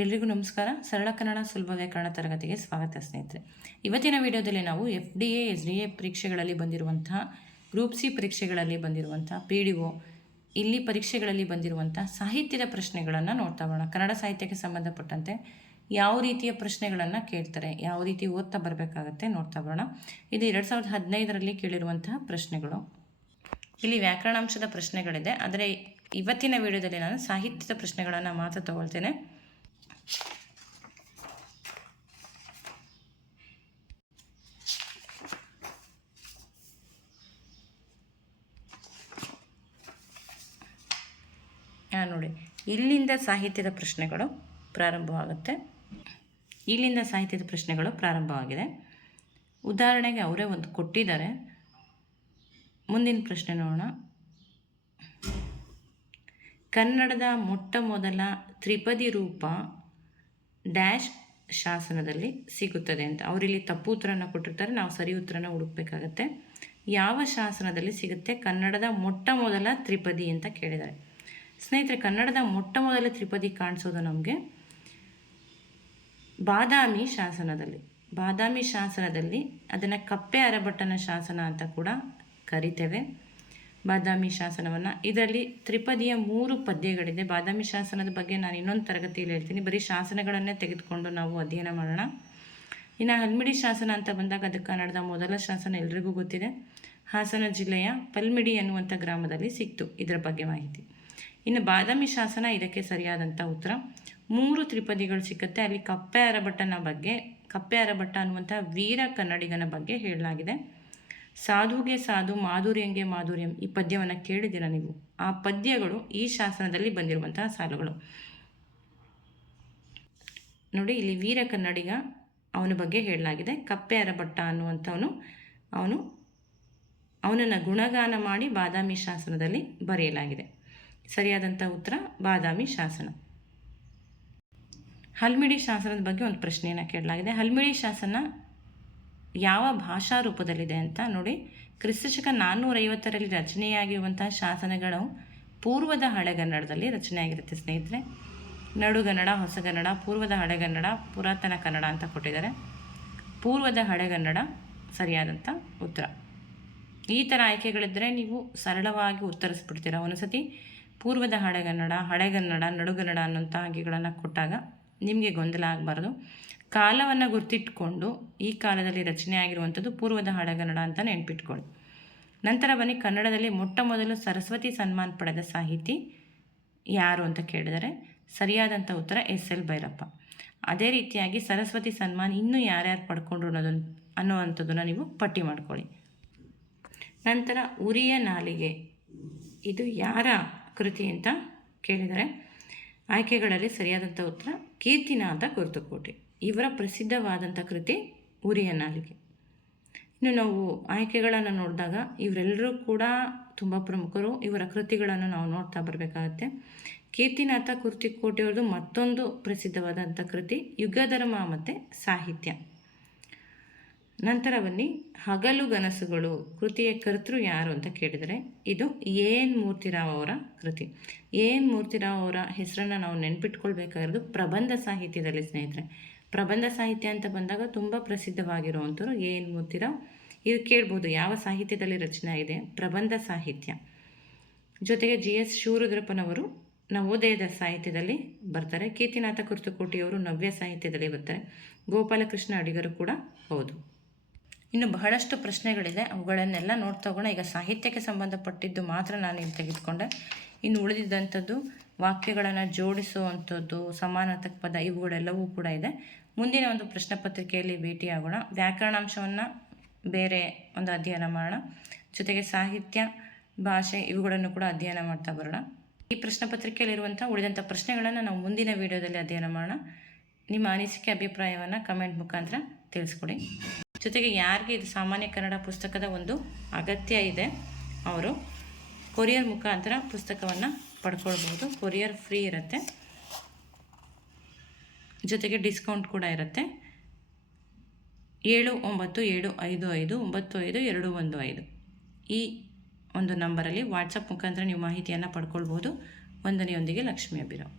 ಎಲ್ರಿಗೂ ನಮಸ್ಕಾರ. ಸರಳ ಕನ್ನಡ ಸುಲಭ ವ್ಯಾಕರಣ ತರಗತಿಗೆ ಸ್ವಾಗತ ಸ್ನೇಹಿತರೆ. ಇವತ್ತಿನ ವಿಡಿಯೋದಲ್ಲಿ ನಾವು F D A, S D A ಪರೀಕ್ಷೆಗಳಲ್ಲಿ ಬಂದಿರುವಂತಹ, ಗ್ರೂಪ್ ಸಿ ಪರೀಕ್ಷೆಗಳಲ್ಲಿ ಬಂದಿರುವಂಥ ಪಿ ಡಿ ಒ, ಇಲ್ಲಿ ಪರೀಕ್ಷೆಗಳಲ್ಲಿ ಬಂದಿರುವಂಥ ಸಾಹಿತ್ಯದ ಪ್ರಶ್ನೆಗಳನ್ನು ನೋಡ್ತಾ ಬರೋಣ ಕನ್ನಡ ಸಾಹಿತ್ಯಕ್ಕೆ ಸಂಬಂಧಪಟ್ಟಂತೆ ಯಾವ ರೀತಿಯ ಪ್ರಶ್ನೆಗಳನ್ನು ಕೇಳ್ತಾರೆ, ಯಾವ ರೀತಿ ಓದ್ತಾ ಬರಬೇಕಾಗತ್ತೆ ನೋಡ್ತಾ ಬರೋಣ ಇದು ಎರಡು ಸಾವಿರದ ಹದಿನೈದರಲ್ಲಿ ಕೇಳಿರುವಂತಹ ಪ್ರಶ್ನೆಗಳು. ಇಲ್ಲಿ ವ್ಯಾಕರಣಾಂಶದ ಪ್ರಶ್ನೆಗಳಿದೆ. ಆದರೆ ಇವತ್ತಿನ ವಿಡಿಯೋದಲ್ಲಿ ನಾನು ಸಾಹಿತ್ಯದ ಪ್ರಶ್ನೆಗಳನ್ನು ಮಾತ್ರ ತಗೊಳ್ತೇನೆ. ನೋಡಿ. ಇಲ್ಲಿಂದ ಸಾಹಿತ್ಯದ ಪ್ರಶ್ನೆಗಳು ಪ್ರಾರಂಭವಾಗುತ್ತೆ. ಇಲ್ಲಿಂದ ಸಾಹಿತ್ಯದ ಪ್ರಶ್ನೆಗಳು ಪ್ರಾರಂಭವಾಗಿದೆ. ಉದಾಹರಣೆಗೆ ಅವರೇ ಒಂದು ಕೊಟ್ಟಿದ್ದಾರೆ. ಮುಂದಿನ ಪ್ರಶ್ನೆ ನೋಡೋಣ. ಕನ್ನಡದ ಮೊಟ್ಟ ಮೊದಲ ತ್ರಿಪದಿ ರೂಪ ಡ್ಯಾಶ್ ಶಾಸನದಲ್ಲಿ ಸಿಗುತ್ತದೆ ಅಂತ. ಅವರಿಲ್ಲಿ ತಪ್ಪು ಉತ್ತರನ ಕೊಟ್ಟಿರ್ತಾರೆ. ನಾವು ಸರಿ ಉತ್ತರನ ಹುಡುಕ್ಬೇಕಾಗತ್ತೆ. ಯಾವ ಶಾಸನದಲ್ಲಿ ಸಿಗುತ್ತೆ? ಕನ್ನಡದ ಮೊಟ್ಟ ಮೊದಲ ತ್ರಿಪದಿ ಅಂತ ಕೇಳಿದ್ದಾರೆ. ಸ್ನೇಹಿತರೆ, ಕನ್ನಡದ ಮೊಟ್ಟ ಮೊದಲ ತ್ರಿಪದಿ ಕಾಣಿಸೋದು ನಮಗೆ ಬಾದಾಮಿ ಶಾಸನದಲ್ಲಿ. ಬಾದಾಮಿ ಶಾಸನದಲ್ಲಿ ಅದನ್ನು ಕಪ್ಪೆ ಅರಭಟ್ಟನ ಶಾಸನ ಅಂತ ಕೂಡ ಕರಿತೇವೆ. ಬಾದಾಮಿ ಶಾಸನವನ್ನು. ಇದರಲ್ಲಿ ತ್ರಿಪದಿಯ ಮೂರು ಪದ್ಯಗಳಿದೆ. ಬಾದಾಮಿ ಶಾಸನದ ಬಗ್ಗೆ ನಾನು ಇನ್ನೊಂದು ತರಗತಿಯಲ್ಲಿ ಹೇಳ್ತೀನಿ. ಬರೀ ಶಾಸನಗಳನ್ನೇ ತೆಗೆದುಕೊಂಡು ನಾವು ಅಧ್ಯಯನ ಮಾಡೋಣ. ಇನ್ನು ಹಲ್ಮಿಡಿ ಶಾಸನ ಅಂತ ಬಂದಾಗ ಅದು ಕನ್ನಡದ ಮೊದಲ ಶಾಸನ ಎಲ್ರಿಗೂ ಗೊತ್ತಿದೆ. ಹಾಸನ ಜಿಲ್ಲೆಯ ಪಲ್ಮಿಡಿ ಎನ್ನುವಂಥ ಗ್ರಾಮದಲ್ಲಿ ಸಿಕ್ತು. ಇದರ ಬಗ್ಗೆ ಮಾಹಿತಿ. ಇನ್ನು ಬಾದಾಮಿ ಶಾಸನ ಇದಕ್ಕೆ ಸರಿಯಾದಂಥ ಉತ್ತರ. ಮೂರು ತ್ರಿಪದಿಗಳು ಸಿಕ್ಕತ್ತೆ. ಅಲ್ಲಿ ಕಪ್ಪೆ ಅರಭಟ್ಟನ ಬಗ್ಗೆ, ಕಪ್ಪೆ ಅರಭಟ್ಟ ಅನ್ನುವಂಥ ವೀರ ಕನ್ನಡಿಗನ ಬಗ್ಗೆ ಹೇಳಲಾಗಿದೆ. ಸಾಧುಗೆ ಸಾಧು, ಮಾಧುರ್ಯಂಗೆ ಮಾಧುರ್ಯಂ ಈ ಪದ್ಯವನ್ನು ಕೇಳಿದಿರ ನೀವು? ಆ ಪದ್ಯಗಳು ಈ ಶಾಸನದಲ್ಲಿ ಬಂದಿರುವಂತಹ ಸಾಲುಗಳು. ನೋಡಿ, ಇಲ್ಲಿ ವೀರ ಕನ್ನಡಿಗ ಅವನ ಬಗ್ಗೆ ಹೇಳಲಾಗಿದೆ. ಕಪ್ಪೆ ಅರಭಟ್ಟ ಅನ್ನುವಂಥವನು ಅವನು, ಅವನನ್ನು ಗುಣಗಾನ ಮಾಡಿ ಬಾದಾಮಿ ಶಾಸನದಲ್ಲಿ ಬರೆಯಲಾಗಿದೆ. ಸರಿಯಾದಂಥ ಉತ್ತರ, ಬಾದಾಮಿ ಶಾಸನ. ಹಲ್ಮಿಡಿ ಶಾಸನದ ಬಗ್ಗೆ ಒಂದು ಪ್ರಶ್ನೆಯನ್ನು ಕೇಳಲಾಗಿದೆ. ಹಲ್ಮಿಡಿ ಶಾಸನ ಯಾವ ಭಾಷಾ ರೂಪದಲ್ಲಿದೆ ಅಂತ ನೋಡಿ, ಕ್ರಿಸ್ತಶಕ ನಾನ್ನೂರೈವತ್ತರಲ್ಲಿ ರಚನೆಯಾಗಿರುವಂತಹ ಶಾಸನಗಳು ಪೂರ್ವದ ಹಳೆಗನ್ನಡದಲ್ಲಿ ರಚನೆಯಾಗಿರುತ್ತೆ ಸ್ನೇಹಿತರೆ. ನಡುಗನ್ನಡ, ಹೊಸಗನ್ನಡ, ಪೂರ್ವದ ಹಳೆಗನ್ನಡ, ಪುರಾತನ ಕನ್ನಡ ಅಂತ ಕೊಟ್ಟಿದ್ದಾರೆ. ಪೂರ್ವದ ಹಳೆಗನ್ನಡ ಸರಿಯಾದಂಥ ಉತ್ತರ. ಈ ಥರ ಆಯ್ಕೆಗಳಿದ್ದರೆ ನೀವು ಸರಳವಾಗಿ ಉತ್ತರಿಸ್ಬಿಡ್ತೀರ ಒಂದ್ಸತಿ? ಪೂರ್ವದ ಹಳೆಗನ್ನಡ ಹಳೆಗನ್ನಡ ನಡುಗನ್ನಡ ಅನ್ನೋಂಥ ಹಾಗೆಗಳನ್ನು ಕೊಟ್ಟಾಗ ನಿಮಗೆ ಗೊಂದಲ ಆಗಬಾರ್ದು. ಕಾಲವನ್ನು ಗುರ್ತಿಟ್ಕೊಂಡು ಈ ಕಾಲದಲ್ಲಿ ರಚನೆ ಆಗಿರುವಂಥದ್ದು ಪೂರ್ವದ ಹಳೆಗನ್ನಡ ಅಂತ ನೆನ್ಪಿಟ್ಕೊಳ್ಳಿ. ನಂತರ ಬನ್ನಿ ಕನ್ನಡದಲ್ಲಿ ಮೊಟ್ಟ ಮೊದಲು ಸರಸ್ವತಿ ಸನ್ಮಾನ ಪಡೆದ ಸಾಹಿತಿ ಯಾರು ಅಂತ ಕೇಳಿದರೆ ಸರಿಯಾದಂಥ ಉತ್ತರ ಎಸ್ ಎಲ್ ಭೈರಪ್ಪ. ಅದೇ ರೀತಿಯಾಗಿ ಸರಸ್ವತಿ ಸನ್ಮಾನ ಇನ್ನೂ ಯಾರ್ಯಾರು ಪಡ್ಕೊಂಡ್ರು ಅನ್ನೋದನ್ನು ಅನ್ನೋವಂಥದ್ದನ್ನು ನೀವು ಪಟ್ಟಿ ಮಾಡ್ಕೊಳ್ಳಿ. ನಂತರ ಉರಿಯ ನಾಲಿಗೆ. ಇದು ಯಾರ ಕೃತಿ ಅಂತ ಕೇಳಿದರೆ ಆಯ್ಕೆಗಳಲ್ಲಿ ಸರಿಯಾದಂಥ ಉತ್ತರ ಕೀರ್ತಿನಾಥ ಕುರ್ತಕೋಟೆ ಇವರ ಪ್ರಸಿದ್ಧವಾದಂಥ ಕೃತಿ ಉರಿಯ ನಾಲಿಗೆ ಇನ್ನು ನಾವು ಆಯ್ಕೆಗಳನ್ನು ನೋಡಿದಾಗ ಇವರೆಲ್ಲರೂ ಕೂಡ ತುಂಬ ಪ್ರಮುಖರು. ಇವರ ಕೃತಿಗಳನ್ನು ನಾವು ನೋಡ್ತಾ ಬರಬೇಕಾಗತ್ತೆ. ಕೀರ್ತಿನಾಥ ಕುರ್ತಿಕೋಟೆಯವ್ರದ್ದು ಮತ್ತೊಂದು ಪ್ರಸಿದ್ಧವಾದಂಥ ಕೃತಿ ಯುಗಧರ್ಮ ಮತ್ತು ಸಾಹಿತ್ಯ. ನಂತರ ಬನ್ನಿ, ಹಗಲು ಗನಸುಗಳು, ಕೃತಿಯ ಕರ್ತೃ ಯಾರು ಅಂತ ಕೇಳಿದರೆ, ಇದು ಎನ್ ಮೂರ್ತಿರಾವ್ ಅವರ ಕೃತಿ. ಎನ್ ಮೂರ್ತಿರಾವ್ ಅವರ ಹೆಸರನ್ನು ನಾವು ನೆನ್ಪಿಟ್ಕೊಳ್ಬೇಕಾಗಿರೋದು ಪ್ರಬಂಧ ಸಾಹಿತ್ಯದಲ್ಲಿ, ಸ್ನೇಹಿತರೆ. ಪ್ರಬಂಧ ಸಾಹಿತ್ಯ ಅಂತ ಬಂದಾಗ ತುಂಬ ಪ್ರಸಿದ್ಧವಾಗಿರುವಂಥವ್ರು ಎನ್ ಮೂರ್ತಿರಾವ್. ಇದು ಕೇಳ್ಬೋದು, ಯಾವ ಸಾಹಿತ್ಯದಲ್ಲಿ ರಚನೆ ಇದೆ ಪ್ರಬಂಧ ಸಾಹಿತ್ಯ. ಜೊತೆಗೆ ಜಿ ಎಸ್ ಶಿವರುದ್ರಪ್ಪನವರು ನವೋದಯದ ಸಾಹಿತ್ಯದಲ್ಲಿ ಬರ್ತಾರೆ, ಕೀರ್ತಿನಾಥ ಕುರ್ತುಕೋಟಿಯವರು ನವ್ಯ ಸಾಹಿತ್ಯದಲ್ಲಿ ಬರ್ತಾರೆ, ಗೋಪಾಲಕೃಷ್ಣ ಅಡಿಗರು ಕೂಡ ಹೌದು. ಇನ್ನು ಬಹಳಷ್ಟು ಪ್ರಶ್ನೆಗಳಿದೆ. ಅವುಗಳನ್ನೆಲ್ಲ ನೋಡ್ತಾ ಹೋಗೋಣ. ಈಗ ಸಾಹಿತ್ಯಕ್ಕೆ ಸಂಬಂಧಪಟ್ಟಿದ್ದು ಮಾತ್ರ ನಾನು ಇಲ್ಲಿ ತೆಗೆದುಕೊಂಡೆ. ಇನ್ನು ಉಳಿದಿದ್ದಂಥದ್ದು ವಾಕ್ಯಗಳನ್ನು ಜೋಡಿಸುವಂಥದ್ದು ಸಮಾನಾರ್ಥಕ ಪದ ಇವುಗಳೆಲ್ಲವೂ ಕೂಡ ಇದೆ. ಮುಂದಿನ ಒಂದು ಪ್ರಶ್ನೆ ಪತ್ರಿಕೆಯಲ್ಲಿ ಭೇಟಿಯಾಗೋಣ. ವ್ಯಾಕರಣಾಂಶವನ್ನು ಬೇರೆ ಒಂದು ಅಧ್ಯಯನ ಮಾಡೋಣ. ಜೊತೆಗೆ ಸಾಹಿತ್ಯ, ಭಾಷೆ ಇವುಗಳನ್ನು ಕೂಡ ಅಧ್ಯಯನ ಮಾಡ್ತಾ ಬರೋಣ. ಈ ಪ್ರಶ್ನೆ ಪತ್ರಿಕೆಯಲ್ಲಿರುವಂಥ ಉಳಿದಂಥ ಪ್ರಶ್ನೆಗಳನ್ನು ನಾವು ಮುಂದಿನ ವಿಡಿಯೋದಲ್ಲಿ ಅಧ್ಯಯನ ಮಾಡೋಣ. ನಿಮ್ಮ ಅನಿಸಿಕೆ, ಅಭಿಪ್ರಾಯವನ್ನು ಕಮೆಂಟ್ ಮುಖಾಂತರ ತಿಳಿಸ್ಕೊಡಿ. ಜೊತೆಗೆ ಯಾರಿಗೆ ಇದು ಸಾಮಾನ್ಯ ಕನ್ನಡ ಪುಸ್ತಕದ ಒಂದು ಅಗತ್ಯ ಇದೆ, ಅವರು ಕೊರಿಯರ್ ಮುಖಾಂತರ ಪುಸ್ತಕವನ್ನು ಪಡ್ಕೊಳ್ಬೋದು ಕೊರಿಯರ್ ಫ್ರೀ ಇರುತ್ತೆ. ಜೊತೆಗೆ ಡಿಸ್ಕೌಂಟ್ ಕೂಡ ಇರುತ್ತೆ. ಏಳು ಒಂಬತ್ತು ಏಳು ಐದು ಐದು ಒಂಬತ್ತು ಐದು ಎರಡು ಒಂದು ಐದು. ಈ ಒಂದು ನಂಬರಲ್ಲಿ ವಾಟ್ಸಪ್ ಮುಖಾಂತರ ನೀವು ಮಾಹಿತಿಯನ್ನು ಪಡ್ಕೊಳ್ಬೋದು ವಂದನೆಯೊಂದಿಗೆ ಲಕ್ಷ್ಮಿ ಅಭಿರಾವ್